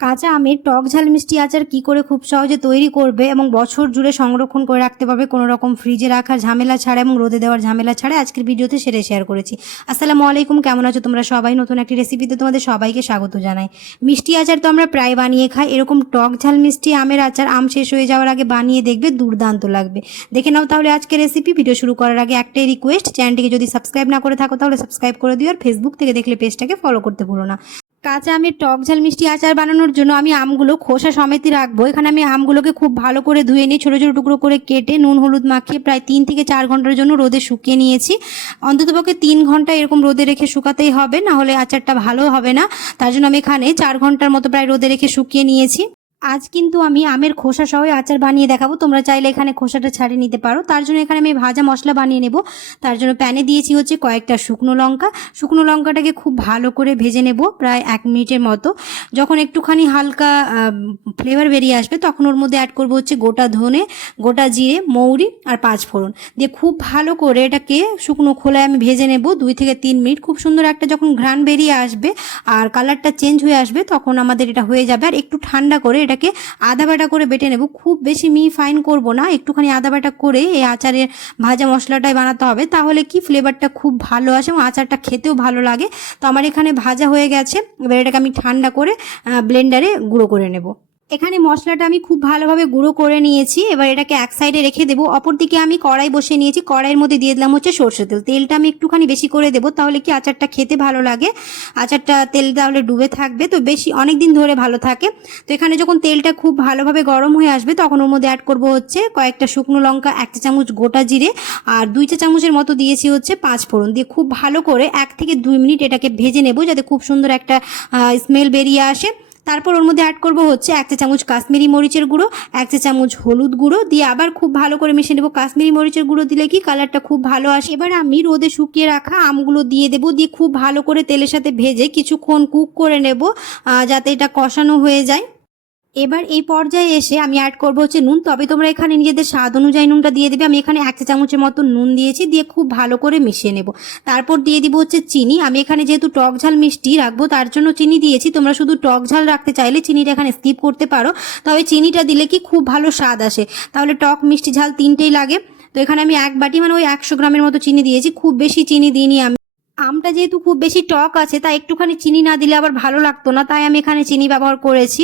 কাঁচা আমের টক ঝাল মিষ্টি আচার কি করে খুব সহজে তৈরি করবে এবং বছর জুড়ে সংরক্ষণ করে রাখতে পারবে? কোনো রকম ফ্রিজে রাখার ঝামেলা ছাড়া এবং রোদে দেওয়ার ঝামেলা ছাড়া আজকের ভিডিওতে সেরে শেয়ার করেছি। আসসালামু আলাইকুম, কেমন আছো তোমরা সবাই? নতুন একটি রেসিপিতে তোমাদের সবাইকে স্বাগত জানাই। মিষ্টি আচার তো আমরা প্রায় বানিয়ে খাই, এরকম টক ঝাল মিষ্টি আমের আচার আম শেষ হয়ে যাওয়ার আগে বানিয়ে দেখবে, দুর্দান্ত লাগবে। দেখে নাও তাহলে আজকের রেসিপি ভিডিও শুরু করার আগে একটাই রিকোয়েস্ট চ্যানেলটিকে যদি সাবস্ক্রাইব না করে থাকো তাহলে সাবস্ক্রাইব করে দিও আর ফেসবুক থেকে দেখলে পেজটাকে ফলো করতে ভুলো না। কাঁচা আমের টক ঝাল, মিষ্টি আচার বানানোর জন্য আমি আমগুলো খোসা সমেতই রাখব। এখানে আমি আমগুলোকে খুব ভালো করে ধুয়ে নিয়ে ছোটো ছোটো টুকরো করে কেটে নুন, হলুদ মাখিয়ে প্রায় তিন থেকে চার ঘণ্টার জন্য রোদে শুকিয়ে নিয়েছি। অন্ততপক্ষে তিন ঘণ্টা এরকম রোদে রেখে শুকাতেই হবে, না হলে আচারটা ভালো হবে না। তার জন্য আমি এখানে চার ঘণ্টার মতো প্রায় রোদে রেখে শুকিয়ে নিয়েছি। আজ কিন্তু আমি আমের খোসা সহ আচার বানিয়ে দেখাবো। তোমরা চাইলে এখানে খোসাটা ছাড়িয়ে নিতে পারো। তার জন্য এখানে আমি ভাজা মশলা বানিয়ে নেব। তার জন্য প্যানে দিয়েছি হচ্ছে কয়েকটা শুকনো লঙ্কা। শুকনো লঙ্কাটাকে খুব ভালো করে ভেজে নেব প্রায় এক মিনিটের মতো। যখন একটুখানি হালকা ফ্লেভার বেরিয়ে আসবে, তখন ওর মধ্যে অ্যাড করব হচ্ছে গোটা ধনে, গোটা জিরে, মৌরি আর পাঁচ ফোড়ন। দিয়ে খুব ভালো করে এটাকে শুকনো খোলায় আমি ভেজে নেব দুই থেকে তিন মিনিট। খুব সুন্দর একটা যখন ঘ্রাণ বেরিয়ে আসবে আর কালারটা চেঞ্জ হয়ে আসবে, তখন আমাদের এটা হয়ে যাবে। আর একটু ঠান্ডা করে এটাকে আদা বাটা করে বেটে নেব। খুব বেশি মি ফাইন করব না, একটুখানি আদা বাটা করে এই আচারের ভাজা মশলাটাই বানাতে হবে, তাহলে কি ফ্লেভারটা খুব ভালো আসে এবং আচারটা খেতেও ভালো লাগে। তো আমার এখানে ভাজা হয়ে গেছে, এবার এটাকে আমি ঠান্ডা করে ব্লেন্ডারে গুঁড়ো করে নেব। এখানে মশলাটা আমি খুব ভালোভাবে গুঁড়ো করে নিয়েছি। এবার এটাকে এক সাইডে রেখে দেবো। অপরদিকে আমি কড়াই বসিয়ে নিয়েছি। কড়াইয়ের মধ্যে দিয়ে দিলাম হচ্ছে সর্ষে তেল। তেলটা আমি একটুখানি বেশি করে দেবো, তাহলে কি আচারটা খেতে ভালো লাগে? আচারটা তেল তাহলে ডুবে থাকবে, তো বেশি অনেক দিন ধরে ভালো থাকে। তো এখানে যখন তেলটা খুব ভালোভাবে গরম হয়ে আসবে, তখন ওর মধ্যে অ্যাড করব হচ্ছে কয়েকটা শুকনো লঙ্কা, এক চা চামচ গোটা জিরে আর দুই চা চামচের মতো দিয়েছি হচ্ছে পাঁচ ফোড়ন। দিয়ে খুব ভালো করে এক থেকে দুই মিনিট এটাকে ভেজে নেব, যাতে খুব সুন্দর একটা স্মেল বেরিয়ে আসে। তারপর ওর মধ্যে অ্যাড করব হচ্ছে এক চা চামচ কাশ্মীরি মরিচের গুঁড়ো, এক চা চামচ হলুদ গুঁড়ো, দিয়ে আবার খুব ভালো করে মিশিয়ে নেব। কাশ্মীরি মরিচের গুঁড়ো দিলে কি কালারটা খুব ভালো আসে। এবার আমি রোদে শুকিয়ে রাখা আমগুলো দিয়ে দেবো, দিয়ে খুব ভালো করে তেলের সাথে ভেজে কিছুক্ষণ কুক করে নেব যাতে এটা কষানো হয়ে যায়। এবার এই পর্যায়ে এসে আমি অ্যাড করব হচ্ছে নুন। তবে তোমরা এখানে নিজেদের স্বাদ অনুযায়ী নুনটা দিয়ে দেবে। আমি এখানে এক চামচের মতো নুন দিয়েছি, দিয়ে খুব ভালো করে মিশিয়ে নেব। তারপর দিয়ে দিব হচ্ছে চিনি। আমি এখানে যেহেতু টক ঝাল মিষ্টি রাখব, তার জন্য চিনি দিয়েছি। তোমরা শুধু টক ঝাল রাখতে চাইলে চিনিটা এখানে স্কিপ করতে পারো। তবে চিনিটা দিলে কি খুব ভালো স্বাদ আসে। তাহলে টক মিষ্টি ঝাল তিনটেই লাগে। তো এখানে আমি এক বাটি মানে ওই একশো গ্রামের মতো চিনি দিয়েছি। খুব বেশি চিনি দিইনি আমি। আমটা যেহেতু খুব বেশি টক আছে তাই একটুখানি চিনি না দিলে আবার ভালো লাগতো না, তাই আমি এখানে চিনি ব্যবহার করেছি।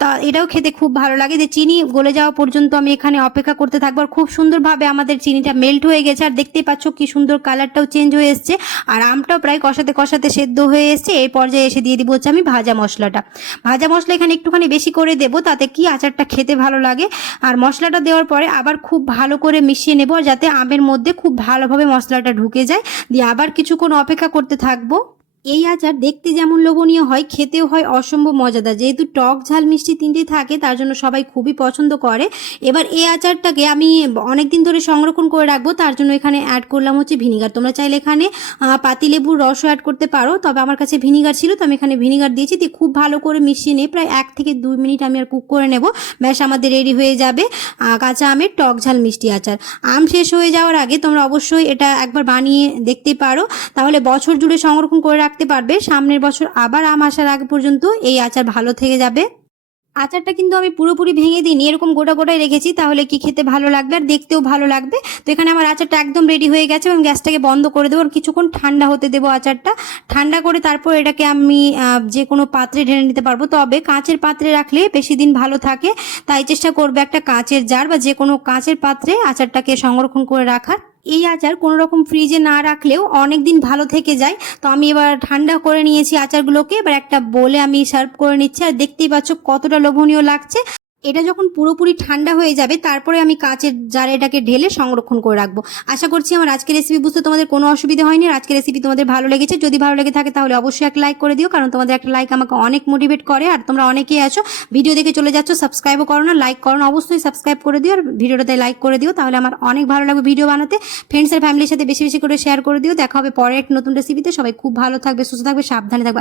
তা এটাও খেতে খুব ভালো লাগে। যে চিনি গলে যাওয়া পর্যন্ত আমি এখানে অপেক্ষা করতে থাকব। আর খুব সুন্দরভাবে আমাদের চিনিটা মেল্ট হয়ে গেছে, আর দেখতেই পাচ্ছ কি সুন্দর কালারটাও চেঞ্জ হয়ে এসছে। আর আমটাও প্রায় কষাতে কষাতে সেদ্ধ হয়ে এসছে। এই পর্যায়ে এসে দিয়ে দিব হচ্ছে আমি ভাজা মশলাটা। ভাজা মশলা এখানে একটুখানি বেশি করে দেবো, তাতে কি আচারটা খেতে ভালো লাগে। আর মশলাটা দেওয়ার পরে আবার খুব ভালো করে মিশিয়ে নেব যাতে আমের মধ্যে খুব ভালোভাবে মশলাটা ঢুকে যায়। দিয়ে আবার কিছুক্ষণ অপেক্ষা করতে থাকব। এই আচার দেখতে যেমন লোভনীয় হয়, খেতেও হয় অসম্ভব মজাদার। যেহেতু টক ঝাল মিষ্টি তিনটে থাকে, তার জন্য সবাই খুবই পছন্দ করে। এবার এই আচারটাকে আমি অনেক দিন ধরে সংরক্ষণ করে রাখব, তার জন্য এখানে অ্যাড করলাম হচ্ছে ভিনিগার তোমরা চাইলে এখানে পাতিলেবুর রসও অ্যাড করতে পারো, তবে আমার কাছে ভিনিগার ছিল, তো আমি এখানে ভিনিগার দিয়েছি। দিয়ে খুব ভালো করে মিশিয়ে নিয়ে প্রায় এক থেকে দুই মিনিট আমি আর কুক করে নেব। ব্যাস, আমাদের রেডি হয়ে যাবে কাঁচা আমের টক ঝাল মিষ্টি আচার। আম শেষ হয়ে যাওয়ার আগে তোমরা অবশ্যই এটা একবার বানিয়ে দেখতে পারো। তাহলে বছর জুড়ে সংরক্ষণ করে রাখতে পারবে। সামনের বছর আবার আম আসার আগে পর্যন্ত এই আচার ভালো থেকে যাবে। আচারটা কিন্তু আমি পুরোপুরি ভেঙে দিইনি। এরকম গোটা গোটাই রেখেছি, তাহলে কি খেতে ভালো লাগবে আর দেখতেও ভালো লাগবে? তো এখানে আমার আচারটা একদম রেডি হয়ে গেছে এবং গ্যাসটাকে বন্ধ করে দেবো। আর কিছুক্ষণ ঠান্ডা হতে দেবো আচারটা। ঠান্ডা করে তারপর এটাকে আমি যে কোনো পাত্রে ঢেলে নিতে পারব। তবে কাঁচের পাত্রে রাখলে বেশি দিন ভালো থাকে। তাই চেষ্টা করবে একটা কাঁচের জার বা যে কোনো কাঁচের পাত্রে আচারটাকে সংরক্ষণ করে রাখার। এই আচার কোনো রকম ফ্রিজে না রাখলেও অনেক দিন ভালো থেকে যায়। তো আমি এবার ঠান্ডা করে নিয়েছি আচারগুলোকে, এবার একটা বলে আমি সার্ভ করে নিচ্ছি। আর দেখতেই পাচ্ছ কতটা লোভনীয় লাগছে। এটা যখন পুরোপুরি ঠান্ডা হয়ে যাবে, তারপরে আমি কাঁচের জারে এটাকে ঢেলে সংরক্ষণ করে রাখব। আশা করছি আমার আজকের রেসিপি বুঝতে তোমাদের কোনো অসুবিধা হয়নি। আজকের রেসিপি তোমাদের ভালো লেগেছে। যদি ভালো লেগে থাকে তাহলে অবশ্যই একটা লাইক করে দিও, কারণ তোমাদের একটা লাইক আমাকে অনেক মোটিভেট করে। আর তোমরা অনেকেই আছো ভিডিও দেখে চলে যাচ্ছ সাবস্ক্রাইবও করো না লাইক করো না, অবশ্যই সাবস্ক্রাইব করে দিও। আর ভিডিওটাতে লাইক করে দিও, তাহলে আমার অনেক ভালো লাগবে ভিডিও বানাতে। ফ্রেন্ডস আর ফ্যামিলির সাথে বেশি বেশি করে শেয়ার করে দিও। দেখা হবে পরে এক নতুন রেসিপিতে সবাই খুব ভালো থাকবে, সুস্থ থাকবে, সাবধানে থাকবে।